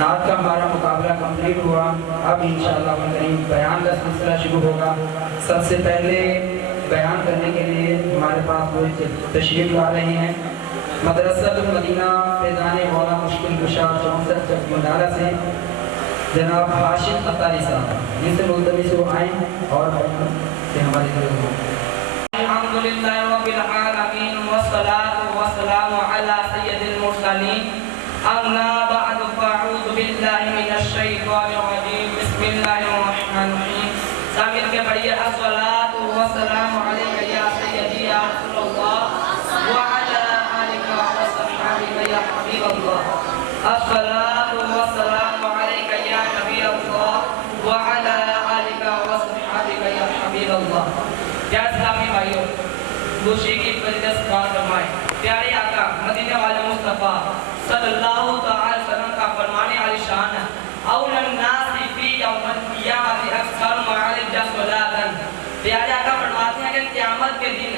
नात का हमारा मुकाबला कंप्लीट हुआ। अब इंशाअल्लाह करीम बयान का सिलसिला शुरू होगा। सबसे पहले बयान करने के लिए हमारे पास वो तशरीफ ला रहे हैं मदरसातुल मदीना फैज़ान मौला मुश्किल कुशा 64 चकमंडाला से जनाब हाशिम अतारी साहब, जिनसे मुल्तमिस हो आए और से हमारे अल्हम्दुलिल्लाहि रब्बिल आलमीन वस्सलातु वस्सलामु अला सय्यिदिल मुरसलीन अम्मा बअद फअऊज़ु बिल्लाहि मिनश शैतानिर रजीम बिस्मिल्लाहिर रहमानिर रहीम। सामिल के पढ़िए अस्सलातु वस्सलामु अलैका या सय्यदी या रसूलल्लाह व अला आलिका व सहाबिका या हबीबल्लाह। अस्सलातु वस्सलामु अलैका या नबीयल्लाह व अला आलिका व सहाबिका या हबीबल्लाह। क्या इस्लामी भाइयों, खुशी की फजीलत फरमाए प्यारे आका मदीना वाले मुस्तफा सल्लल्लाहु अलैहि वसल्लम का फरमाने आलिशान औलन नासी फी यौमल क़ियामत अक्सर मआलिज सलातन। प्यारे आका फरमाते हैं कि क़यामत के दिन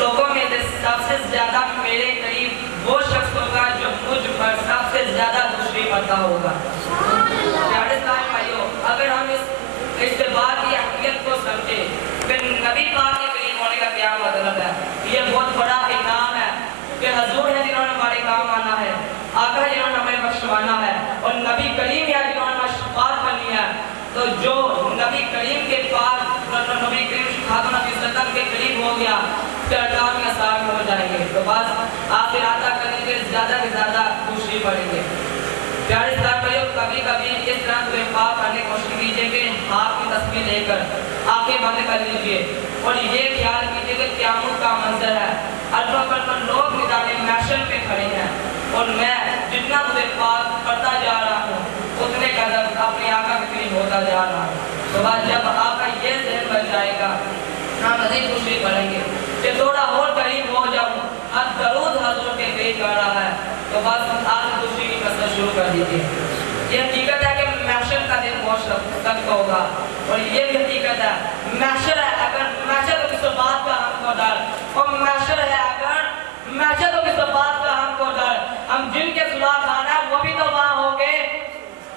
लोगों में से सबसे ज्यादा मेरे करीब वो शख्स होगा जो मुझ पर सबसे ज्यादा दुश्मनी करता होगा। प्यारे इस्लामी भाइयों, अगर हम इस बात की अहमियत को समझे कि नबी पाक के करीब होने का क्या मतलब है, ये बहुत बड़ा इनाम है कि हजूर है जिन्होंने हमारे काम आना है, आका है जिन्होंने हमें बख्शवाना है और नबी करीम है जिन्होंने हमारी शफाअत करनी है। तो जो नबी करीम के पास नबी करीम खातून नबी सल्लल्लाहु के करीब हो गया काम आसान हो जाएंगे। तो बस आप इरादा करेंगे ज़्यादा से ज़्यादा खुशी पड़ेंगे। प्यारे साथियों, कभी कभी इस तरह से पाप करने की कोशिश कीजिए कि हाथ की तस्वीर लेकर आंखें बंद कर लीजिए और ये ख्याल कीजिए कि क़यामत का मंजर है। अल्लाह पर लोग मैदान महशर पे खड़े हैं और मैं जितना मुझे पाप करता जा रहा हूँ उतने कदम अपने आका के करीब होता जा रहा हूँ। तो बस जब आपका ये ज़हन बन जाएगा हम मज़ीद खुशी करेंगे कि थोड़ा और करीब हो जाऊँ, अब दरूद हज़ूर के करीब कर रहा है। तो बस आज खुशी की कसरत शुरू कर दीजिए। ये हकीकत है कि महशर का दिन बहुत सख्त होगा और ये भी हकीकत है महशर है अगर महशर तो किस बात का हमको डर और महशर है अगर महशर तो किस बात का हमको डर, हम जिनके सुलह खाना वो भी तो वहाँ होंगे।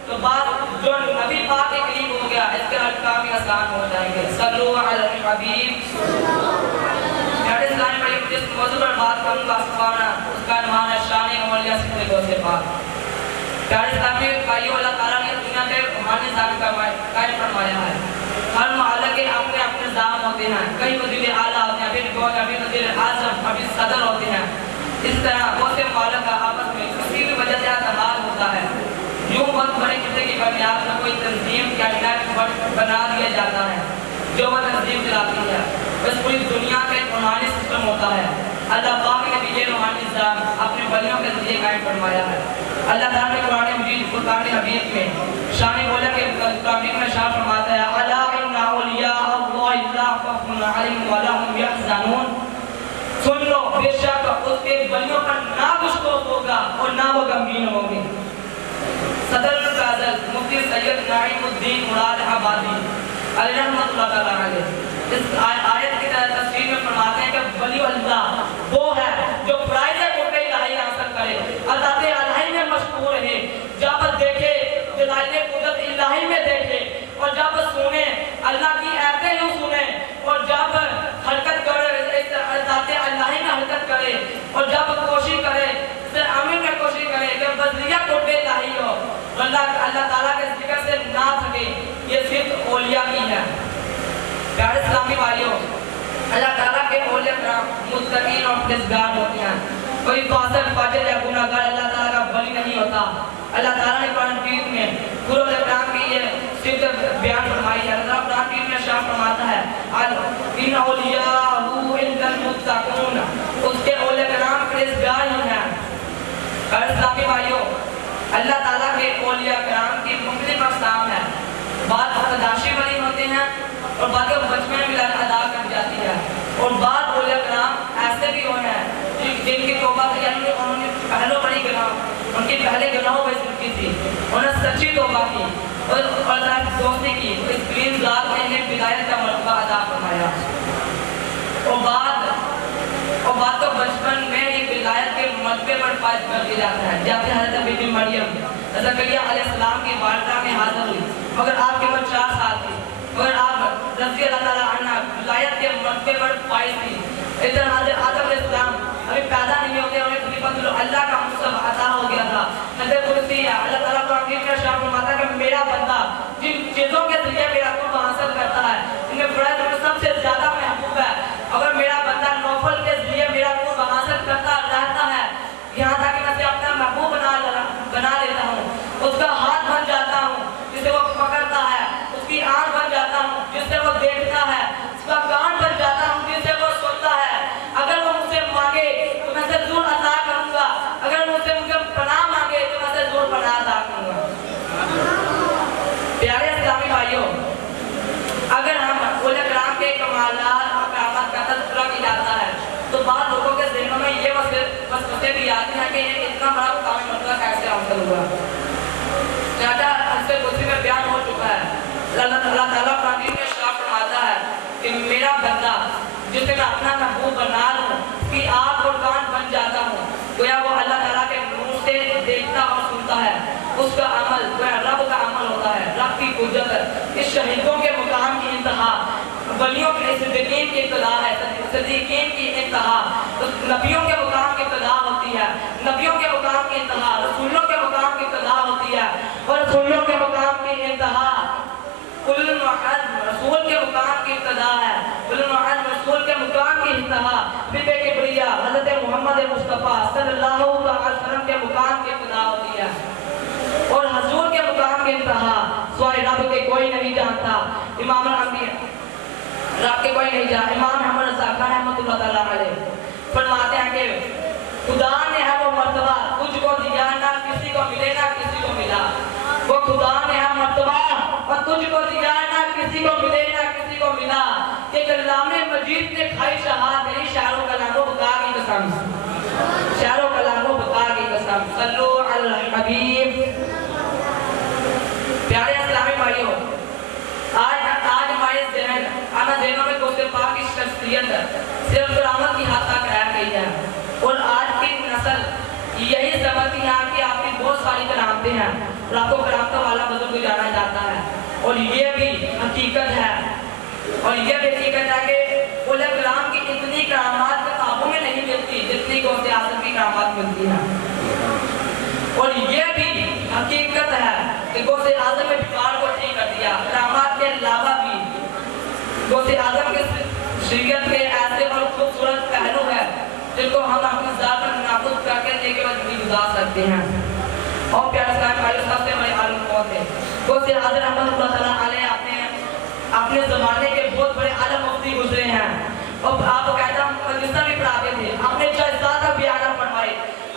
तो बात जो नबी पाक के करीब हो गया इसके काम भी आसान हो जाएंगे। सल्लल्लाहु अलैहि हबीब। इस्लामी भाई जिस मौजूद पर बात करूँगा उसका नाम है शान औलिया से पाक। प्यारे इस्लामी भाइयों, अल्लाह ताला ने दुनिया के रूहानी निज़ाम कायम फरमाया है। हर महल्ले के अपने अपने निज़ाम होते हैं, कई वज़ीर आला होते हैं, फिर वज़ीर आज़म, कभी सदर होते हैं। इस तरह बहुत से महल्ले का आपस में किसी भी वजह से हाल होता है। यूँ बहुत बड़े किस्से की बुनियाद में कोई तंजीम कैबिनेट बना दिया जाता है जो वह तंजीम चलाती है। बस पूरी दुनिया का एक रूहानी सिस्टम होता है। अल्लाह पाक ने भी ये रूहानी निज़ाम अपने वलियों के ज़रिए कायम फरमाया है। अल्लाह ताला ने कुरान मजीद फुरकान हमीद में शान बोला कि कुरान में शान फरमाता है अला इन्ना औलिया अल्लाह ला खौफुन अलैहिम व ला हुम यहज़नून। सुन लो, बेशक उसके वलियों पर ना कुछ खौफ होगा और ना वो गमगीन होंगे। सदर काज़ल मुफ्ती सैयद नाइमुद्दीन मुराद आबादी अलैहिर्रहमतुल्लाह तआला अलैह इस आयत की तफसीर में फरमाते हैं कि वली अल्लाह वो है जो फराइज़ कुर्बे इलाही हासिल करे, अज़ात इलाही में मशहूर है, जब देखे दलाइल कुदरत इलाही में देखे और जब सुने अल्लाह की आयतें यूँ सुने और जब हरकत करे अज़ात इलाही में हरकत करे और जब कोशिश करे अमीन में कोशिश करे कि बदलिया कुर्बे इलाही हो, अल्लाह ताला के ज़िक्र से ना थके। ये सिर्फ औलिया की है। प्यारे इस्लामी भाइयों, अल्लाह ताला के औलिया कराम मुत्तकीन और परहेज़गार होते हैं। कोई फासिक फाजिर या गुनाहगार अल्लाह ताला का वली नहीं होता। अल्लाह ताला ने कुरान शरीफ में कुरान कराम की ये सिर्फ बयान फरमाई है। अल्लाह कुरान शरीफ में शान फरमाता है इन औलियाहु इल्लल मुत्तक़ून, उसके औलिया कराम परहेज़गार ही हैं। प्यारे इस्लामी भाइयों, अल्लाह ताला के औलिया कराम की मुख्तलिफ अक़साम है। बाद तदाशी वाली होते हैं और बाद बचपन में अदा कर जाती है और बाद औलिया कराम ऐसे भी होते हैं जिनकी तौबा यानी उन्होंने पहले बड़ी गुनाह उनके पहले गुनाहों पर की थी, उन्होंने सच्ची तौबा की और अल्लाह की दोस्ती की, इस करीम ज़ात ने इन्हें विलायत का मरतबा अदा फरमाया। और बात तो बचपन में ही विलायत के मरतबे पर फायद कर दिया जाता है। जैसे हज़रत बीबी मरियम ज़करिया अलैहिस्सलाम की बारगाह में हाज़िर हुई, मगर आपके उम्र 4 साल थी, मगर आप रज़ी अल्लाह ताला अन्हा विलायत के मर्तबे पर फाइज थी। इधर हज़रत आदम अलैहिस्सलाम अभी पैदा नहीं होते, उन्हें खलीफतुल अल्लाह का मुसब अता हो गया था। नज़र कुर्सी है, अल्लाह ताला को अमीर का शाह फरमाता है कि मेरा बंदा जिन चीज़ों के ज़रिए मेरा कुर्ब हासिल करता है, इनमें फराइज़ में सबसे ज़्यादा महबूब है। अगर मेरा बंदा नौफल के ज़रिए मेरा कुर्ब हासिल करता रहता है, यहाँ तक कि मैं उसे अपना महबूब बना लेता हूँ, उसका हाथ बन जाता हूँ जिसे वो पकड़ता है, उसकी आँख बन जाता हूँ जिससे वो देखता है, उसका कान बन जाता हूँ जिससे वो सुनता है। अगर वो मुझसे मांगे तो मैं उसे ज़रूर अता करूँगा, अगर मुझसे मुझे पनाह मांगे तो मैं उसे ज़रूर पनाह अता करूँगा। प्यारे इस्लामी भाइयों, अगर हम उलमा किराम के कमालात और करामात का तज़किरा किया जाता है तो बाद लोगों के ज़हनों में ये वसवसे भी आते हैं कि इतना बड़ा मुकामी मसला कैसे हासिल हुआ। ज़्यादा अरसे गुज़रे में बयान हो चुका है, अल्लाह ताला कुरान में इरशाद फरमाता है कि मेरा बंदा जिसे मैं अपना महबूब बना लूँ, कि आँख और कान बन जाता हूँ, गोया वो अल्लाह ताला के मुँह से देखता और सुनता है, उसका अमल गोया रब का अमल होता है, रब की कुदरत। इस शहीदों के मुकाम की इंतहा, वलियों के सिद्दीकीन की इब्तिदा है, सिद्दीकीन की इंतहा, नबियों के मुकाम की इब्तिदा होती है, नबियों के मुकाम की इंतहा रसूलों के मुकाम की इब्तिदा होती है, और रसूलों के मुकाम की इंतहा उलुल अज़्म रसूल के मुकाम की इब्तिदा है, उलुल अज़्म रसूल के मुकाम की इंतहा बीबी किबरिया हज़रत मोहम्मद मुस्तफ़ा सल्लल्लाहु अलैहि वसल्लम के मुकाम की इब्तिदा होती है, और हुजूर के मुकाम की इंतहा सिवाय रब के कोई नहीं जानता। इमाम अम्बिया रब के कोई नहीं जानता। इमाम अहमद रज़ा खान रहमतुल्लाह तआला अलैह फरमाते हैं कि खुदा ने है वो मर्तबा तुझको दिया, ना किसी को मिले ना किसी को मिला। वो खुदा ने है मर्तबा और तुझको दिया, ना किसी को मिले ना किसी को मिला। कि कलामे मजीद ने खाई शहा तेरी शायरों कलामों बका की कसम, शायरों कलामों बका की कसम। सल्लु अल हबीब। प्यारे इस्लामी भाइयों, आज हमारे ज़हनों में गौसे पाक की शख्सियत सिर्फ करामत की हद तक रह गई है, और आज की नस्ल यही समझती है कि आपकी बहुत सारी करामतें हैं और आपको करामतों वाला बुजुर्ग जाना जाता है। और ये भी हकीकत है, और ये भी हकीकत है कि उलमा किराम की इतनी करामात किताबों में नहीं मिलती जितनी गौसे आज़म की करामात मिलती है। और ये भी हकीकत है कि गौसे आज़म ने बिगाड़ को ठीक कर दिया। करामात के अलावा भी गौसे आज़म के शरीयत के ऐसे और खूबसूरत पहलू है जिनको हम अपनी ज़ात पर नाबूद करके लेके ज़िंदगी गुजार सकते हैं। और प्यारे इस्लामी भाइयों, सबसे बड़े आलिम कौन थे? गौसे आज़म रहमतुल्लाह तआला अलैह अपने ज़माने के बहुत बड़े आलिम मुफ्ती गुजरे हैं, और आपको कहता हूँ मदरसा भी पढ़ाते थे, अपने ज़ात बयान फरमाए,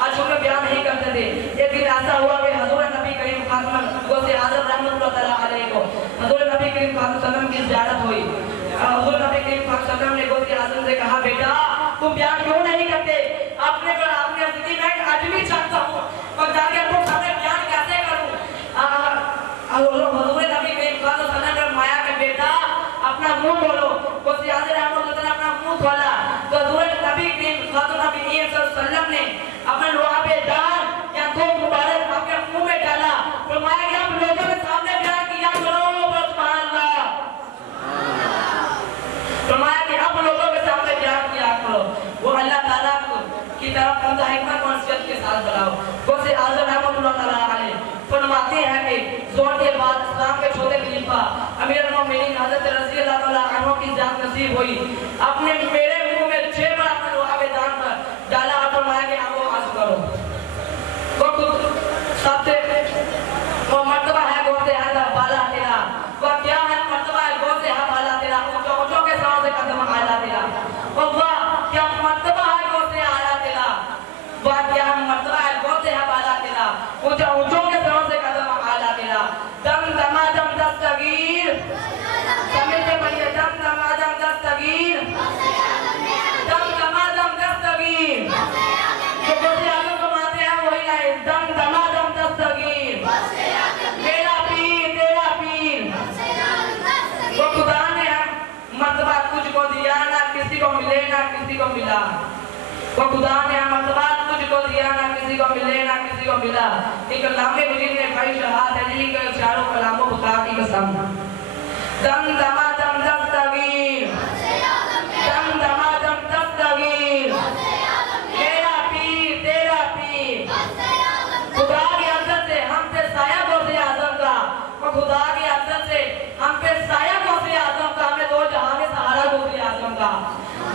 आज उनमें बयान नहीं करते थे। एक दिन ऐसा हुआ कि हज़ूर नबी करीम खातम गौसे आज़म रहमतुल्लाह तआला अलैह को हज़ूर नबी करीम खातम की ज़ियारत हुई। हज़ूर नबी करीम खातम ने गौसे आज़म से कहा, बेटा तुम बयान क्यों नहीं करते? आपने ज़िंदगी में एक आदमी चाहता हूँ और जाके आपको सामने बयान कैसे करूँ? हज़ूर नबी करीम खातम ने फरमाया कि बेटा अपना मुंह खोलो। गौसे आज़म रहमतुल्लाह तआला अपना मुंह खोला तो हज़ूर नबी करीम खातम नबी सल्लल्लाहु ने अपने लुआबे दान या थोक मुबारक आपके मुंह में डाला, फरमाया कि आप लोगों के सामने बयान किया करो, सुभान अल्लाह। फरमाया कि आप लोगों के सामने बयान किया करो, वो अल्लाह ताला की तरफ हमदा हिकमत और नसीहत के साथ बढ़ाओ। गौसे आज़म रहमतुल्लाह तआला अलैह फरमाते हैं कि ज़ोर के बाद इस्लाम के छोटे खलीफा अमीरुल मोमिनीन हज़रत रज़ी अल्लाह तआला अन्हु की जान नसीब हुई, अपने मेरे मुंह में 6 बार अपने लुआबे दान पर डाला और फरमाया कि आप वो अर्ज़ करो। वो सबसे वो मर्तबा है गौसे है बाला तेरा, वह क्या है मर्तबा है गौसे है बाला तेरा, ऊंचों के सांस से कदम आला तेरा, और वह क्या मर्तबा है गौसे आला तेरा, वह क्या मर्तबा है गौसे है बाला तेरा, ऊंचों के सांस से कदम आला तेरा। दम दमादम दस्तगीर समझे भैया, दम दमादम दस्तगीर, दम दमादम दस्तगीर, जो गौसे आज़म को मानते हैं वही लाए, दम दमादम दस्तगीर, मेरा पीर तेरा पीर। वो खुदा ने मर्तबा तुझको दिया, ना किसी को मिले ना किसी को मिला। वो खुदा ने मर्तबा तुझको दिया ना किसी को मिले ना किसी को मिला। एक लामे मुजीब ने भाई शहादत अली के चारों कलामों खुदा की कसम। दम दमादम दस्तगीर, दम दमादम दस्तगीर, मेरा पीर तेरा पीर, खुदा की अज़त से हम पे साया गौसे आज़म का, और खुदा की अज़त से हम पे साया गौसे आज़म का, हमें दो जहां में सहारा गौसे आज़म का।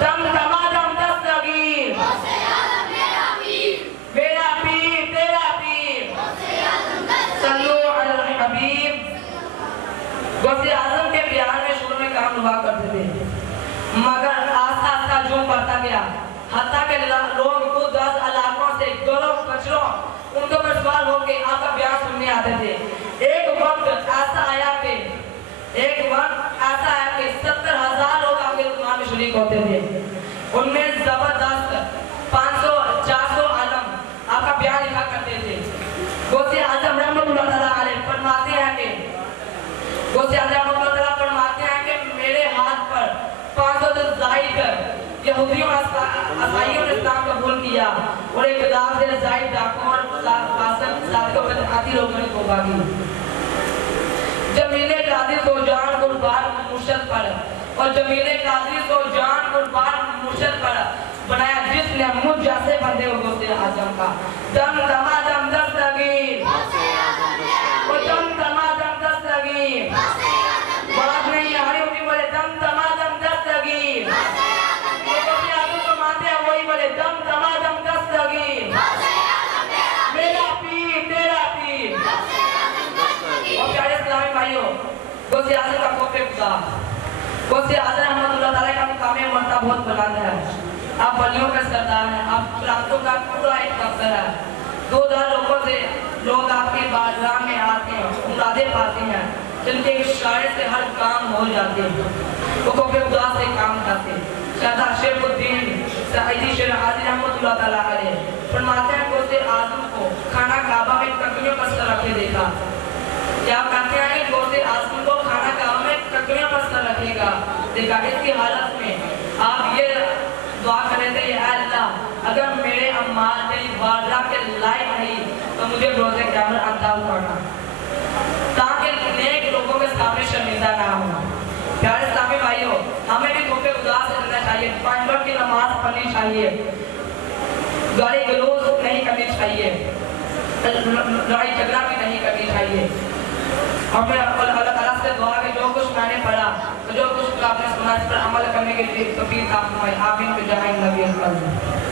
दम दमादम दस्तगीर, मेरा पीर तेरा पीर, सल्लू अलल हबीब। गौसे आज़म के बयान में शुरू में काम हुआ करते थे, मगर आस्ता आस्ता जो बढ़ता गया, हत्ता के लोग को 10 इलाकों से दोनों कचरों उनको पर सवाल हो के आपका बयान सुनने आते थे। एक वक्त ऐसा आया कि 70,000 लोग आपके दुकान में शरीक होते थे। उनमें जबरदस्त 500-400 आलम आपका बयान लिखा करते थे। गौसे आज़म रहमतुल्लाह तआला अलैह फरमाते हैं कि मेरे हाथ पर 500 से ज़ायद यहूदियों ईसाइयों ने इस्लाम कबूल किया और 1000 से ज़ायद डाकुओं और आदि लोगों ने तौबा की। जमीले कादिर को जान कुर्बान मुर्शद पर, और जमीले कादिर को जान कुर्बान मुर्शद पर बनाया जिसने मुझ जैसे बंदे को गौसे आज़म का। दम दमादम दस्तगीर, दम दमादम दस्तगीर, बात नहीं आ रही होगी, बोले दम दमादम दस्तगीर। गौसे आज़म को मानते हैं वही बोले दम दमादम दस्तगीर, मेरा पीर तेरा पीर। और प्यारे इस्लामी भाइयों, गौसे आज़म का खौफ खुदा, गौसे आज़म रहमतुल्लाह तआला का मुकाम मर्तबा बहुत बुलंद है। आप वलियों का सरदार हैं, आप रातों का पूरा एक दफ्तर है। 2000 लोगों से लोग आपके बारगाह में आते हैं, मुरादें पाते हैं, जिनके इशारे से हर काम हो जाते हैं, वो खौफ खुदा से काम करते हैं। शादा शेखुद्दीन सईदी शेर हाजी रहमतुल्लाह तआला अलैह फरमाते हैं गौसे आज़म को खाना काबा में ककड़ियों पर सर रखे देखा। क्या कहते हैं कि गौसे आज़म को खाना काबा में ककड़ियों पर सर रखेगा देखा। इसकी हालत में आप ये दुआ करे थे, या अल्लाह अगर मेरे अम्माल तेरी बारगाह के लायक नहीं तो मुझे रोज़े क़यामत अता करना, ताकि नेक लोगों के सामने शर्मिंदा ना हो। प्यारे इस्लामी भाइयों, हमें भी खौफ खुदा से रहना चाहिए, 5 वक्त की नमाज पढ़नी चाहिए, गाली गलौज नहीं करनी चाहिए, लड़ाई झगड़ा भी नहीं करनी चाहिए। और मैं अल्लाह ताला से दुआ कि जो कुछ मैंने पढ़ा, जो कुछ आपने सुना, इस पर अमल करने के लिए तौफीक आप फरमाए। आमीन।